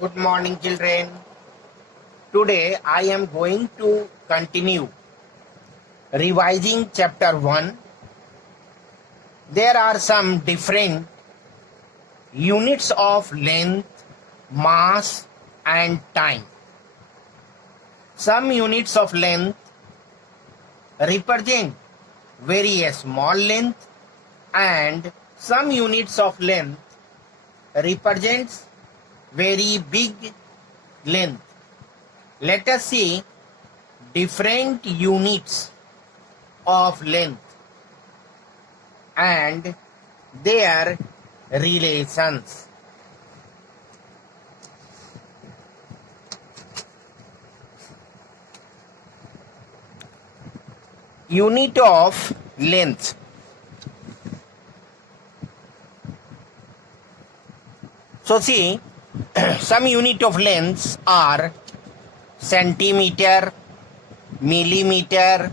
Good morning, children. Today I am going to continue revising chapter 1. There are some different units of length, mass, and time. Some units of length represent very small length, and some units of length represents very big length. Let us see different units of length and their relations. Unit of length. So see, some unit of lengths are centimeter, millimeter,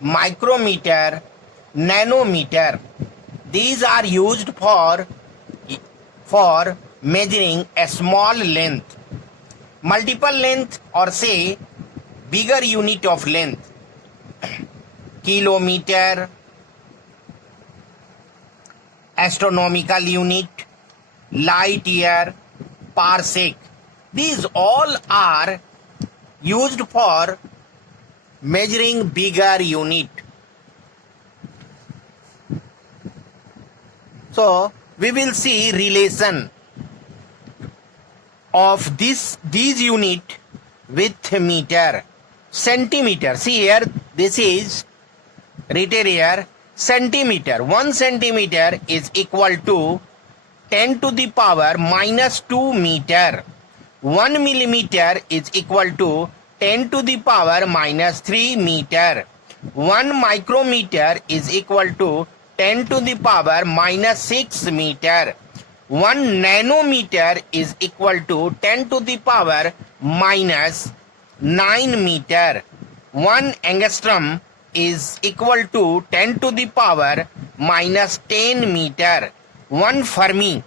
micrometer, nanometer. These are used for measuring a small length. Multiple length, or say bigger unit of length, kilometer, astronomical unit, light year, parsec. These all are used for measuring bigger unit. So we will see relation of these unit with meter. Centimeter. See here, this is written here centimeter. 1 centimeter is equal to 10 to the power minus 2 meter. 1 millimeter is equal to 10 to the power minus 3 meter. 1 micrometer is equal to 10 to the power minus 6 meter. 1 nanometer is equal to 10 to the power minus 9 meter. 1 angstrom is equal to 10 to the power minus 10 meter. 1 Fermi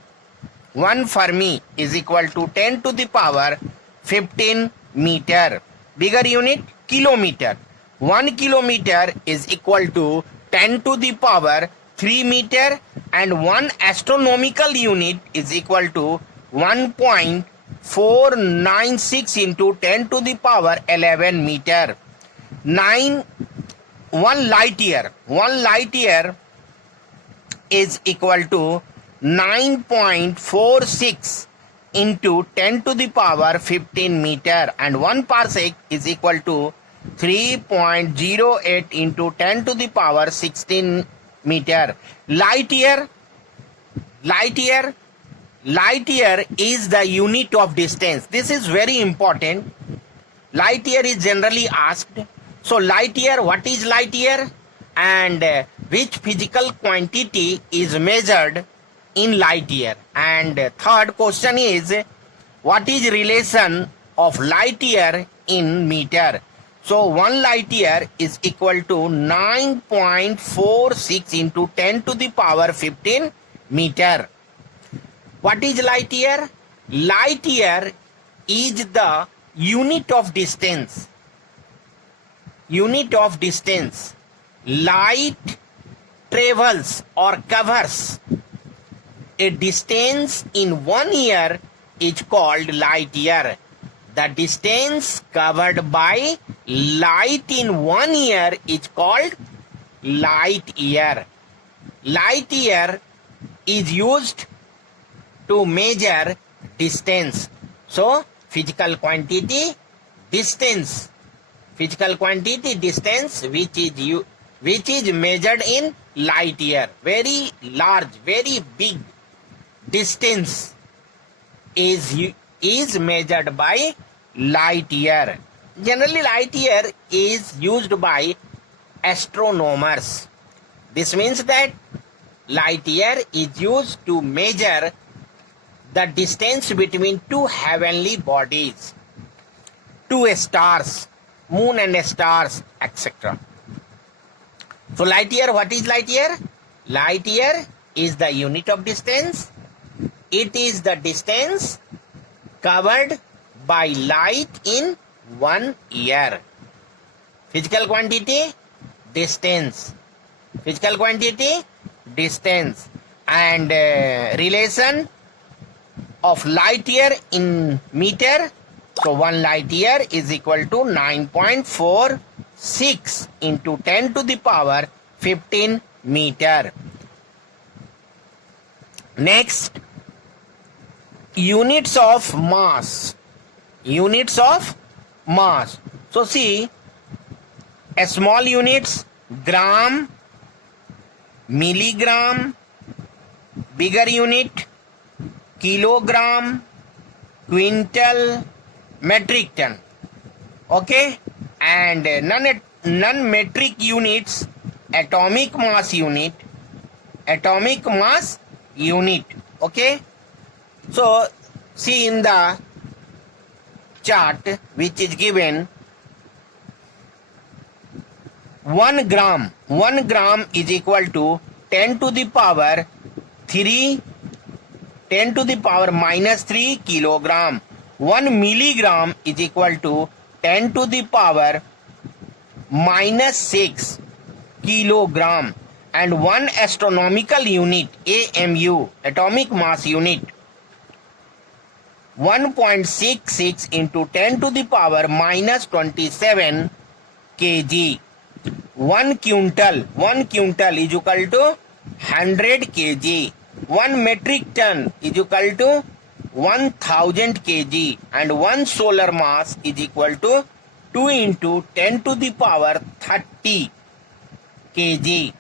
is equal to 10 to the power 15 meter. Bigger unit, kilometer. 1 kilometer is equal to 10 to the power 3 meter, and 1 astronomical unit is equal to 1.496 into 10 to the power 11 meter. 1 light year is equal to 9.46 into 10 to the power 15 meter, and 1 parsec is equal to 3.08 into 10 to the power 16 meter. Light year is the unit of distance. This is very important. Light year is generally asked. So light year, what is light year, and which physical quantity is measured in light year? And third question is, what is relation of light year in meter? So 1 light year is equal to 9.46 into 10 to the power 15 meter. What is light year? Light year is the unit of distance. Unit of distance. Light travels or covers a distance in 1 year is called light year. The distance covered by light in 1 year is called light year. Light year is used to measure distance. So physical quantity, distance. Physical quantity, distance, which is measured in light year. Very large, very big distance is measured by light year. Generally, light year is used by astronomers. This means that light year is used to measure the distance between two heavenly bodies, two stars, moon and stars, etc. So light year, what is light year? Light year is the unit of distance. It is the distance covered by light in 1 year. Physical quantity, distance. Physical quantity, distance. And relation of light year in meter. So 1 light year is equal to 9.46 into 10 to the power 15 meter. Next, units of mass. Units of mass. So see, a small units, gram, milligram, bigger unit, kilogram, quintal, metric ton. Okay, and non-metric units, atomic mass unit, atomic mass unit. Okay, so see in the chart which is given, 1 gram is equal to 10 to the power 3, 10 to the power minus 3 kilogram. 1 milligram is equal to 10 to the power minus 6 kilogram. And 1 astronomical unit, AMU, atomic mass unit, 1.66 into 10 to the power minus 27 kg. 1 quintal is equal to 100 kg. 1 metric ton is equal to 1000 kg. And 1 solar mass is equal to 2 into 10 to the power 30 kg.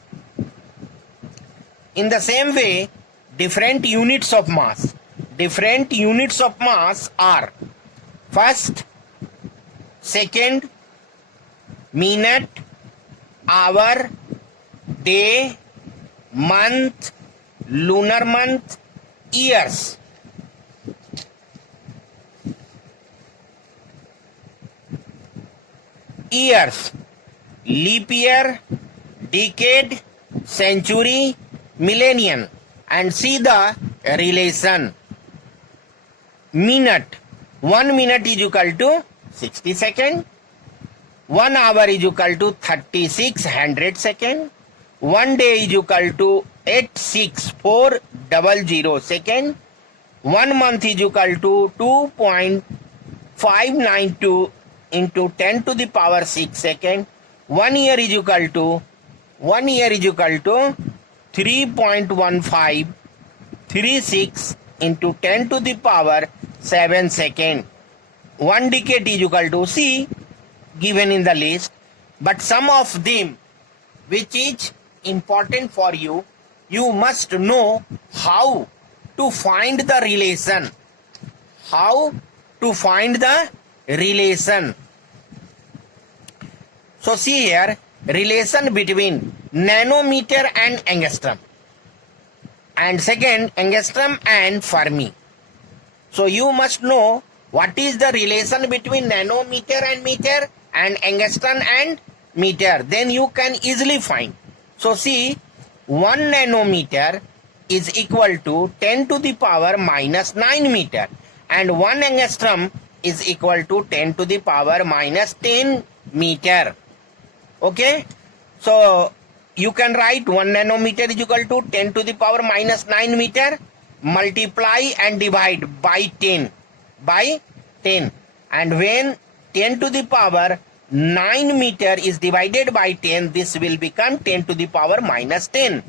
In the same way, different units of mass. Different units of mass are first, second, minute, hour, day, month, lunar month, years. Years, leap year, decade, century, millennium. And see the relation. Minute, 1 minute is equal to 60 seconds. 1 hour is equal to 3600 seconds. 1 day is equal to 86400 seconds. 1 month is equal to 2.592 into 10 to the power 6 seconds. 1 year is equal to 3.1536 into 10 to the power 7 seconds. 1 decade is equal to, see, given in the list, but some of them which is important for you, you must know how to find the relation. How to find the relation. So see here, relation between nanometer and angstrom, and second, angstrom and Fermi. So you must know what is the relation between nanometer and meter and angstrom and meter. Then you can easily find. So see, 1 nanometer is equal to 10 to the power minus 9 meter, and 1 angstrom is equal to 10 to the power minus 10 meter. Okay, so you can write 1 nanometer is equal to 10 to the power minus 9 meter, multiply and divide by 10, and when 10 to the power 9 meter is divided by 10, this will become 10 to the power minus 10.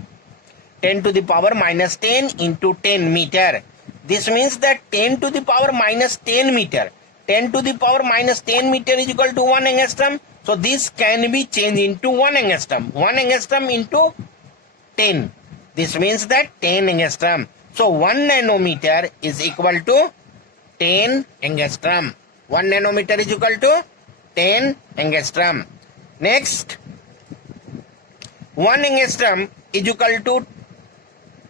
10 to the power minus 10 into 10 meter. This means that 10 to the power minus 10 meter. 10 to the power minus 10 meter is equal to 1 angstrom. So this can be changed into 1 angstrom. 1 angstrom into 10. This means that 10 angstrom. So 1 nanometer is equal to 10 angstrom. 1 nanometer is equal to 10 angstrom. Next, 1 angstrom is equal to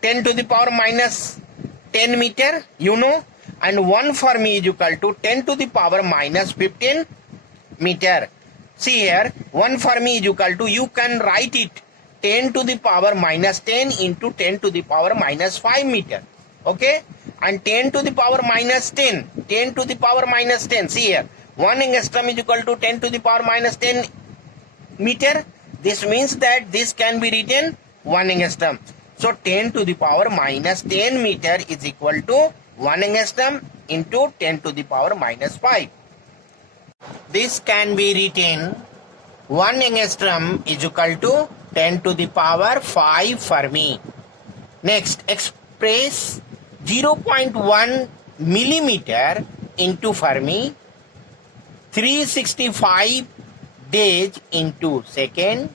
10 to the power minus 10 meter, you know, and 1 Fermi is equal to 10 to the power minus 15 meter. See here, 1 Fermi is equal to, you can write it 10 to the power minus 10 into 10 to the power minus 5 meter. Okay, and 10 to the power minus 10. 10 to the power minus 10. See here. 1 angstrom is equal to 10 to the power minus 10 meter. This means that this can be written 1 angstrom. So 10 to the power minus 10 meter is equal to 1 angstrom into 10 to the power minus 5. This can be written 1 angstrom is equal to 10 to the power 5 Fermi. Next, express 0.1 millimeter into Fermi, 365 days into second,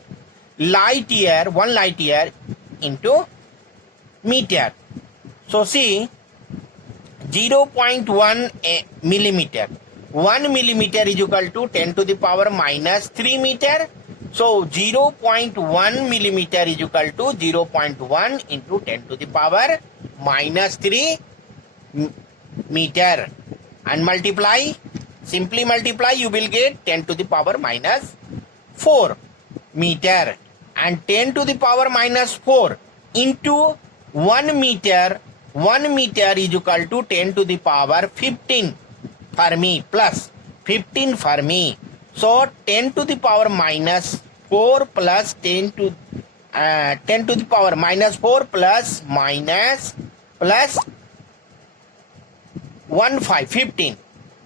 light year, 1 light year into meter. So see, 0.1 millimeter. 1 millimeter is equal to 10 to the power minus 3 meter. So 0.1 millimeter is equal to 0.1 into 10 to the power minus 3 meter. And multiply, simply multiply, you will get 10 to the power minus 4 meter. And 10 to the power minus 4 into 1 meter. 1 meter is equal to 10 to the power 15 Fermi plus 15 Fermi. So 10 to the power minus 4 plus 10 to the power minus 4 plus 15.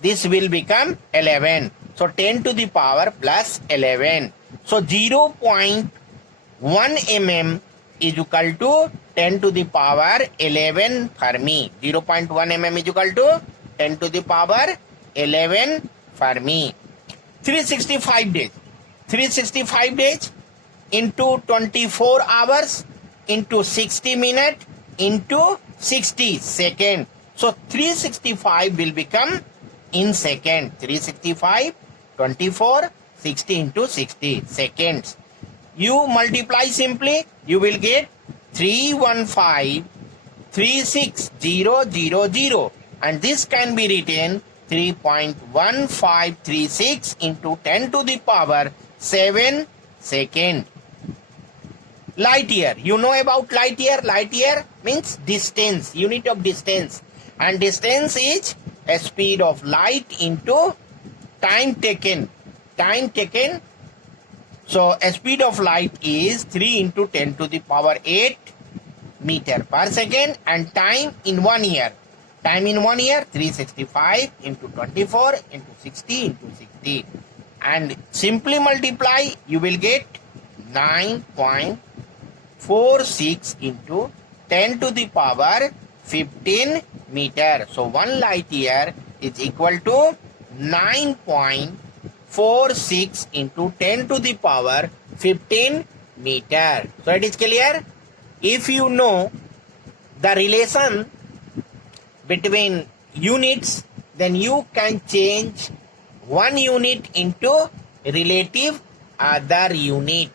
This will become 11. So 10 to the power plus 11. So 0.1 mm is equal to 10 to the power 11 Fermi. 0.1 mm is equal to 10 to the power 11 Fermi. 365 days. 365 days into 24 hours into 60 minutes into 60 seconds. So 365 will become in second. 365, 24, 60 into 60 seconds. You multiply simply, you will get 315,36000, and this can be written 3.1536 into 10 to the power 7 second. Light year. You know about light year? Light year means distance, unit of distance. And distance is a speed of light into time taken. Time taken. So a speed of light is 3 into 10 to the power 8 meter per second, and time in 1 year. Time in 1 year, 365 into 24 into 60 into 60. And simply multiply, you will get 9.46 into 10 to the power 15 meter. So 1 light year is equal to 9.46 into 10 to the power 15 meter. So it is clear? If you know the relation between units, then you can change one unit into relative other unit.